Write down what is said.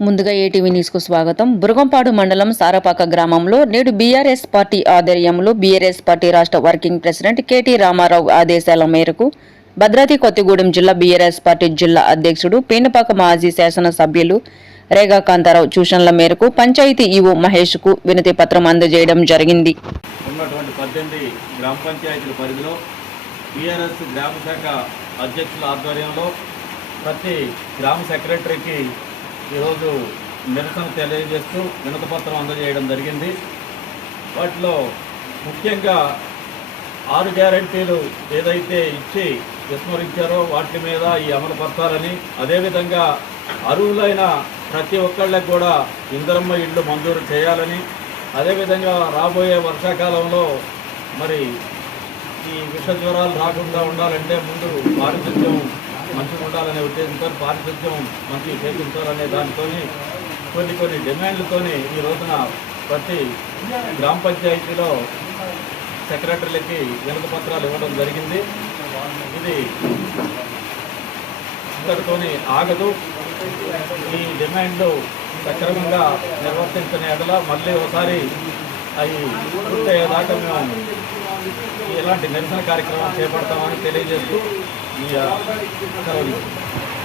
ముందుగా ఏటీవీ న్యూస్కు స్వాగతం. బురగంపాడు మండలం సారపాక గ్రామంలో నేడు బీఆర్ఎస్ పార్టీ ఆధ్వర్యంలో బీఆర్ఎస్ పార్టీ రాష్ట్ర వర్కింగ్ ప్రెసిడెంట్ కేటీ రామారావు ఆదేశాల మేరకు భద్రాద్రి కొత్తగూడెం జిల్లా బీఆర్ఎస్ పార్టీ జిల్లా అధ్యక్షుడు పేనుపాక మాజీ శాసనసభ్యులు రేగా కాంతారావు సూచనల మేరకు పంచాయతీ ఈవో మహేష్కు వినతి పత్రం అందజేయడం జరిగింది. ఉన్నటువంటి పద్దెనిమిది గ్రామ పంచాయతీల పరిధిలో గ్రామ శాఖ అధ్యక్షుల ఆధ్వర్యంలో ప్రతి గ్రామ సెక్రటరీకి ఈరోజు నిరసన తెలియజేస్తూ వినతపత్రం అందజేయడం జరిగింది. వాటిలో ముఖ్యంగా ఆరు గ్యారంటీలు ఏదైతే ఇచ్చి విస్మరించారో వాటి మీద ఈ అమలు పరచాలని అదేవిధంగా అరువులైన ప్రతి ఒక్కళ్ళకి కూడా ఇందరమ్మ ఇళ్ళు మంజూరు చేయాలని అదేవిధంగా రాబోయే వర్షాకాలంలో మరి ఈ విష జ్వరాలు రాకుండా ఉండాలంటే ముందు పారిశుద్ధ్య మంచిగా ఉండాలనే ఉద్దేశంతో పారిశుద్ధ్యం మంచిగా చేపించాలనే దానితో కొన్ని కొన్ని డిమాండ్లతోని ఈ రోజున ప్రతి గ్రామ పంచాయతీలో సెక్రటరీలకి వెనుక పత్రాలు ఇవ్వడం జరిగింది. ఇది ఇంతటితోని ఆగదు. ఈ డిమాండ్లు సక్రమంగా నిర్వర్తించిన ఎడల మళ్ళీ ఒకసారి అవి పూర్తయ్యేదాకా మేము ఎలాంటి నిరసన కార్యక్రమాలు చేపడతామని తెలియజేస్తూ e a Carolina.